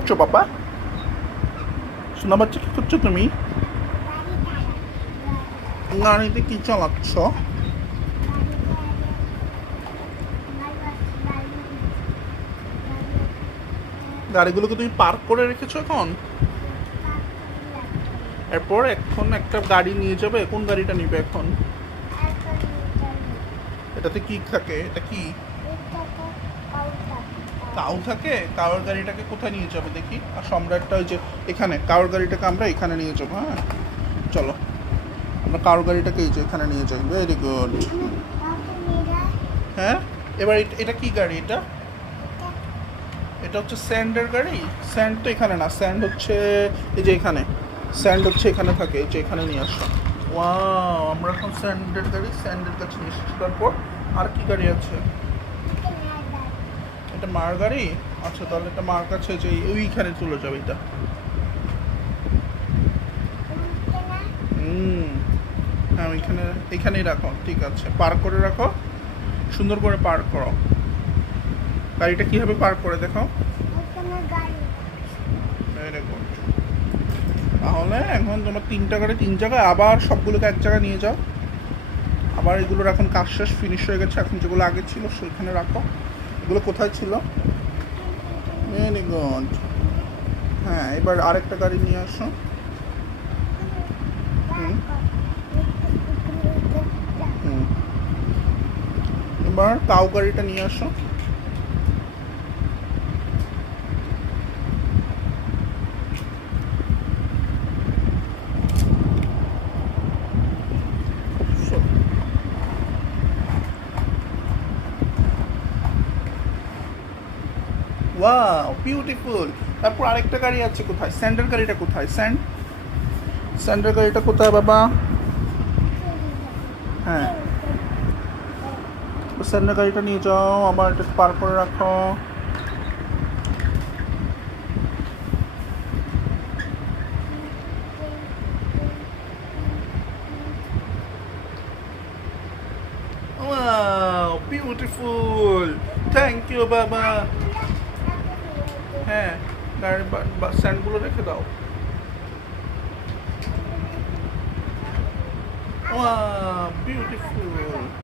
করছো বাবা? সোনা বাচ্চা কি করছো তুমি? গাড়িতে কি চালাচ্ছ? গাড়িগুলোকে তুমি পার্ক করে রেখেছো এখন? এরপর এখন একটা গাড়ি নিয়ে যাবে, কোন গাড়িটা নিবে এখন? এটাতে কি থাকে? এটা কি কাউ থাকে? কাউর গাড়িটাকে কোথায় নিয়ে যাবে দেখি? আর সম্রাটটা ওই যে এখানে, কাউর গাড়িটাকে আমরা এখানে নিয়ে যাবো। হ্যাঁ, চলো আমরা কাউর গাড়িটাকে এই যে এখানে নিয়ে যাই। Very good. হ্যাঁ, এবার এটা কি গাড়ি? এটা এটা হচ্ছে স্যান্ডের গাড়ি। স্যান্ড তো এখানে না, স্যান্ড হচ্ছে এই যে এখানে। স্যান্ড হচ্ছে এখানে থাকে, এই যে এখানে নিয়ে আসো। ওয়াও, আমরা এখন স্যান্ডের গাড়ি স্যান্ডের কাছে নিয়ে এসেছি। তারপর আর কি গাড়ি আছে? এটা মার গাড়ি। আচ্ছা, তাহলে এটা মার কাছে যে ওইখানে চলে যাবে এটা। হুম, হ্যাঁ ওইখানে, এখানেই রাখো। ঠিক আছে, পার্ক করে রাখো, সুন্দর করে পার্ক করো। গাড়িটা কিভাবে পার্ক করে দেখো। Very good. তাহলে এখন তোমার তিনটা গাড়ি তিন জায়গায়, আবার সবগুলোকে এক জায়গায় নিয়ে যাও। আবার এগুলোর এখন কাজ শেষ, ফিনিশ হয়ে গেছে। এখন যেগুলো আগে ছিল সেখানে রাখো। এগুলো কোথায় ছিল? Very good. হ্যাঁ, এবার আরেকটা গাড়ি নিয়ে আসো। হুম হুম, এবার কাউ গাড়িটা নিয়ে আসো। Wow, beautiful. তারপর আরেকটা গাড়ি আছে কোথায়? স্যান্ডের গাড়িটা কোথায়? স্যান্ডের গাড়িটা কোথায় বাবা? হ্যাঁ, স্যান্ডের গাড়িটা নিয়ে যাও, আবার এটা পার করে রাখো। Wow, beautiful. থ্যাংক ইউ বাবা। হ্যাঁ, গাড়ির স্যান্ডগুলো রেখে দাও। Wow, beautiful.